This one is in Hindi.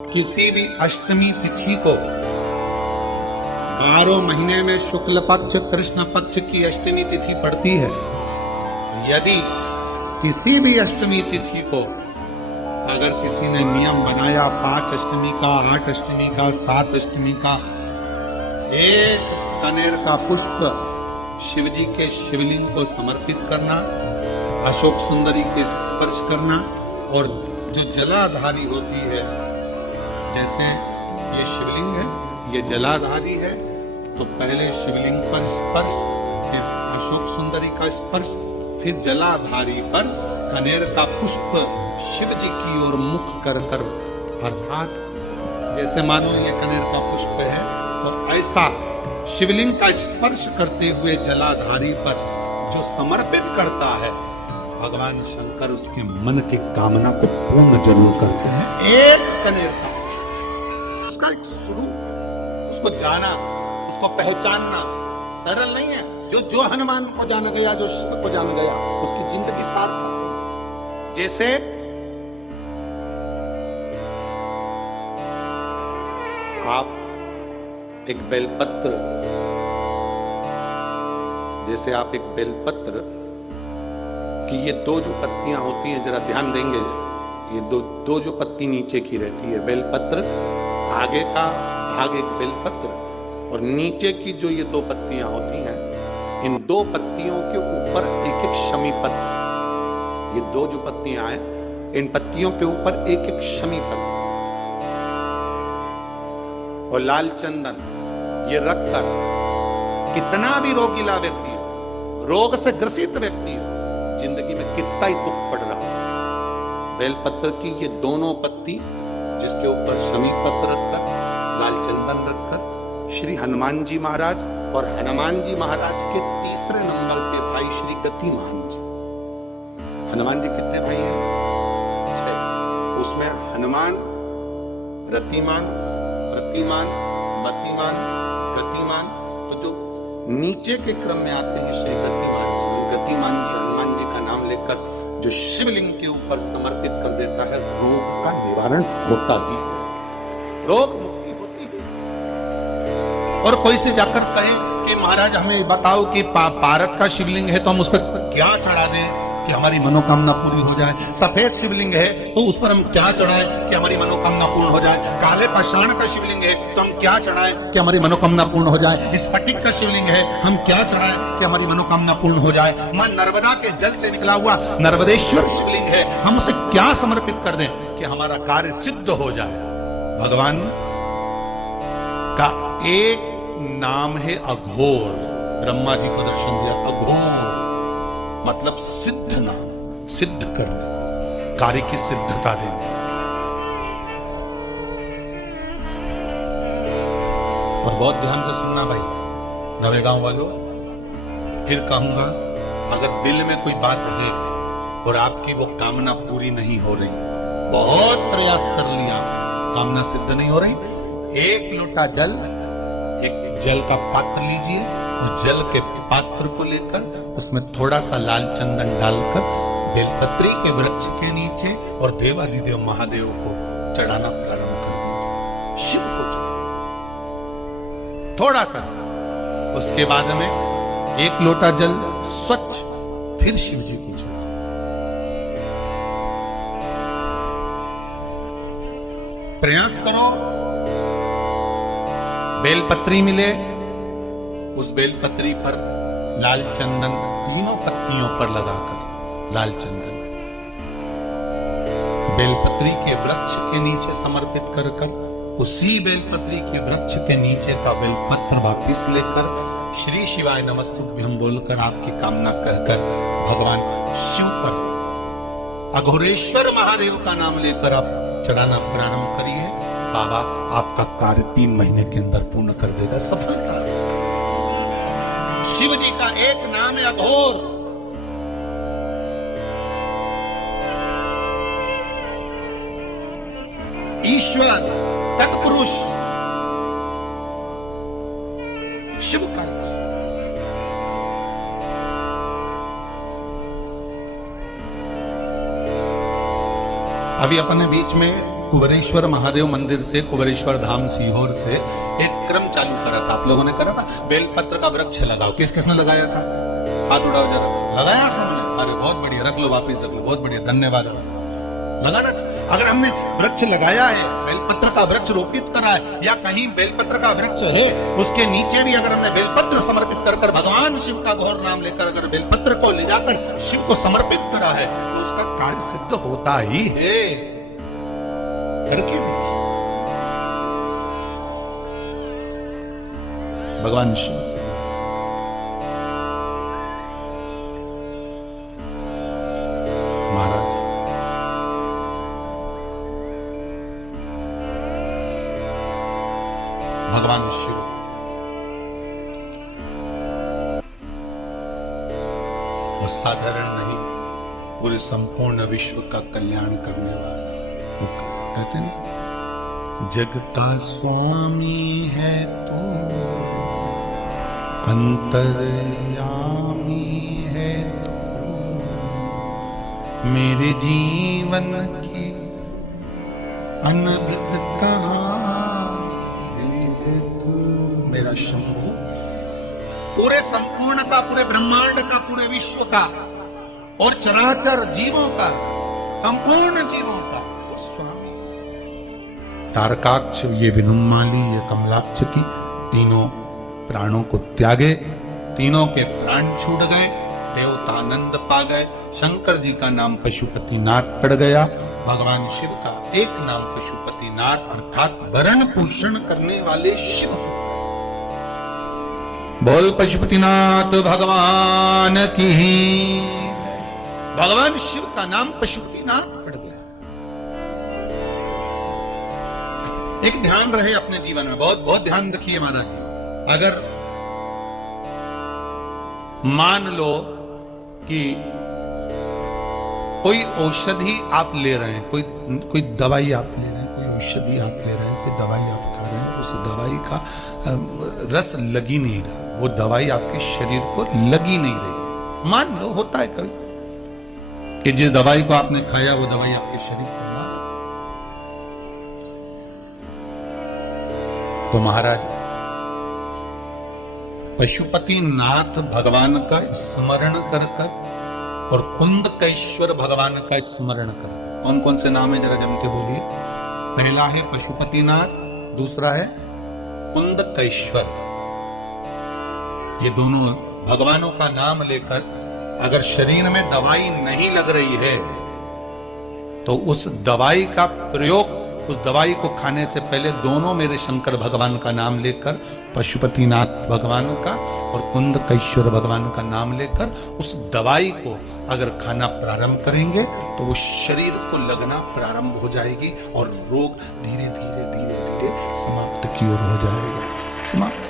किसी भी अष्टमी तिथि को 12 महीने में शुक्ल पक्ष कृष्ण पक्ष की अष्टमी तिथि पड़ती है। यदि किसी भी अष्टमी तिथि को अगर किसी ने नियम बनाया 5 अष्टमी का, 8 अष्टमी का, 7 अष्टमी का, एक कनेर का पुष्प शिव जी के शिवलिंग को समर्पित करना, अशोक सुंदरी के स्पर्श करना, और जो जलाधारी होती है, जैसे ये शिवलिंग है, ये जलाधारी है, तो पहले शिवलिंग पर स्पर्श, फिर अशोक सुंदरी का स्पर्श, फिर जलाधारी पर कनेर का पुष्प शिव जी की ओर मुख कर कर, अर्थात जैसे मानो ये कनेर का पुष्प है, तो ऐसा शिवलिंग का स्पर्श करते हुए जलाधारी पर जो समर्पित करता है, भगवान शंकर उसके मन की कामना को पूर्ण जरूर करते हैं। एक कनेर का उसका एक स्वरूप, उसको जाना, उसको पहचानना सरल नहीं है। जो हनुमान को जाना गया, जो शिव को जाना गया, उसकी जिंदगी सार्थक। जैसे आप एक बेलपत्र, जैसे आप एक बेलपत्र कि ये दो जो पत्तियां होती हैं, जरा ध्यान देंगे, ये दो जो पत्ती नीचे की रहती है बेलपत्र, आगे का भाग एक बेलपत्र और नीचे की जो ये 2 पत्तियां होती हैं, इन 2 पत्तियों के ऊपर एक एक शमी पत्र, ये 2 जो पत्तियां हैं, इन पत्तियों के ऊपर एक एक शमी पत्र और लाल चंदन ये रखकर कितना भी रोगीला व्यक्ति हो, रोग से ग्रसित व्यक्ति हो, जिंदगी में कितना ही दुख पड़ रहा है, बेलपत्र की ये दोनों पत्ती जिसके ऊपर शमी पत्र रखकर, लाल चंदन रखकर, श्री हनुमान जी महाराज और हनुमान जी महाराज के तीसरे नंबर के भाई श्री गतिमान जी। हनुमान जी कितने भाई हैं? 6। उसमें हनुमान, रतिमान, प्रतिमान, मतिमान, गतिमान, तो जो नीचे के क्रम में आते हैं श्री गतिमान जी, गतिमान जी हनुमान जी का नाम लेकर जो शिवलिंग के ऊपर समर्पित कर देता है, रोग का निवारण होता ही है, रोग मुक्ति होती है। और कोई से जाकर कहे कि महाराज हमें बताओ कि पारत का शिवलिंग है तो हम उस पर क्या चढ़ा दें कि हमारी मनोकामना पूरी हो जाए, सफेद शिवलिंग है तो उस पर हम क्या चढ़ाएं कि हमारी मनोकामना पूर्ण हो जाए, काले पाषाण का शिवलिंग है तो हम क्या चढ़ाएं कि हमारी मनोकामना पूर्ण हो जाए, स्फटिक का शिवलिंग है हम क्या चढ़ाएं कि हमारी मनोकामना पूर्ण हो जाए, मां नर्मदा के जल से निकला हुआ नर्मदेश्वर शिवलिंग है, हम उसे क्या समर्पित कर दें कि हमारा कार्य सिद्ध हो जाए। भगवान का एक नाम है अघोर। ब्रह्मा जी को दर्शन दिया, अघोर मतलब सिद्ध नाम, सिद्ध करने, कार्य की सिद्धता देने। और बहुत ध्यान से सुनना भाई, नवेगांव वालों, फिर कहूंगा, अगर दिल में कोई बात है और आपकी वो कामना पूरी नहीं हो रही, बहुत प्रयास कर लिया, कामना सिद्ध नहीं हो रही, एक लोटा जल, एक जल का पात्र लीजिए, उस जल के पात्र को लेकर उसमें थोड़ा सा लाल चंदन डालकर बेलपत्री के वृक्ष के नीचे और देवादिदेव महादेव को चढ़ाना प्रारंभ कर दीजिए, शिव को थोड़ा सा। उसके बाद में एक लोटा जल स्वच्छ फिर शिव जी को चढ़ा। प्रयास करो बेलपत्री मिले, उस बेलपत्री पर लाल चंदन तीनों पत्तियों पर लगाकर लाल चंदन बेलपत्री के वृक्ष के नीचे समर्पित कर कर, उसी बेलपत्री के वृक्ष के नीचे का बेलपत्र वापिस लेकर श्री शिवाय नमस्तुभ्यं बोलकर आपकी कामना कहकर भगवान शिव पर अघोरेश्वर महादेव का नाम लेकर आप चढ़ाना प्रारंभ करिए। बाबा आपका कार्य 3 महीने के अंदर पूर्ण कर देगा, सफलता। शिव जी का एक नाम है अघोर। ईश्वर, तत्पुरुष, शिव का। अभी अपने बीच में कुबेरेश्वर महादेव मंदिर से, कुबेरेश्वर धाम सीहोर से एक क्रम चालू करा था, आप लोगों ने करा था, बेलपत्र का वृक्ष लगाओ। किस किसने लगाया था? हाथ उड़ाओ जरा। लगाया सबने? अरे बहुत बढ़िया, रख लो वापिस रख लो, बहुत बढ़िया, धन्यवाद। लगाना। अगर हमने वृक्ष लगाया है, बेलपत्र का वृक्ष रोपित करा है, या कहीं बेलपत्र का वृक्ष है उसके नीचे भी अगर हमने बेलपत्र समर्पित कर कर भगवान शिव का घोर नाम लेकर अगर बेलपत्र को ले जाकर शिव को समर्पित करा है तो उसका कार्य सिद्ध होता ही है। करके देखिए, भगवान शिव से महाराज भगवान शिव वो साधारण नहीं, पूरे संपूर्ण विश्व का कल्याण करने वाला। वो कहते हैं जग का स्वामी है तो अंतर्यामी है तो मेरे जीवन की अनभित कहानी मेरा शंभु, पूरे संपूर्ण का, पूरे ब्रह्मांड का, पूरे विश्व का और चराचर जीवों का, संपूर्ण जीवों का वो स्वामी। तारकाक्ष, ये विनुमाली, ये कमलाक्ष की तीनों प्राणों को त्यागे, तीनों के प्राण छूट गए, देवतानंद पा गए। शंकर जी का नाम पशुपतिनाथ पड़ गया, भगवान शिव का एक नाम पशुपतिनाथ अर्थात भरण पोषण करने वाले शिव। बोल पशुपतिनाथ भगवान की। भगवान शिव का नाम पशुपतिनाथ पड़ गया। एक ध्यान रहे अपने जीवन में, बहुत बहुत ध्यान रखिए महाराज जी। अगर मान लो कि कोई औषधि आप ले रहे हैं, कोई दवाई आप ले रहे हैं, कोई औषधि आप ले रहे हैं, कोई दवाई आप खा रहे हैं, उस दवाई का रस लगी नहीं रहा, वो दवाई आपके शरीर को लगी नहीं रही। मान लो होता है कभी कि जिस दवाई को आपने खाया वो दवाई आपके शरीर को ना, तो महाराज पशुपतिनाथ भगवान का स्मरण कर कर और कुंदकेश्वर भगवान का स्मरण कर, कौन कौन से नाम है जरा जम के बोलिए। पहला है पशुपतिनाथ, दूसरा है कुंदकेश्वर। ये दोनों भगवानों का नाम लेकर अगर शरीर में दवाई नहीं लग रही है तो उस दवाई का प्रयोग, उस दवाई को खाने से पहले दोनों मेरे शंकर भगवान का नाम लेकर, पशुपतिनाथ भगवान का और कुंदकेश्वर भगवान का नाम लेकर उस दवाई को अगर खाना प्रारंभ करेंगे तो वो शरीर को लगना प्रारंभ हो जाएगी और रोग धीरे धीरे धीरे धीरे समाप्त की ओर हो जाएगा। समाप्त।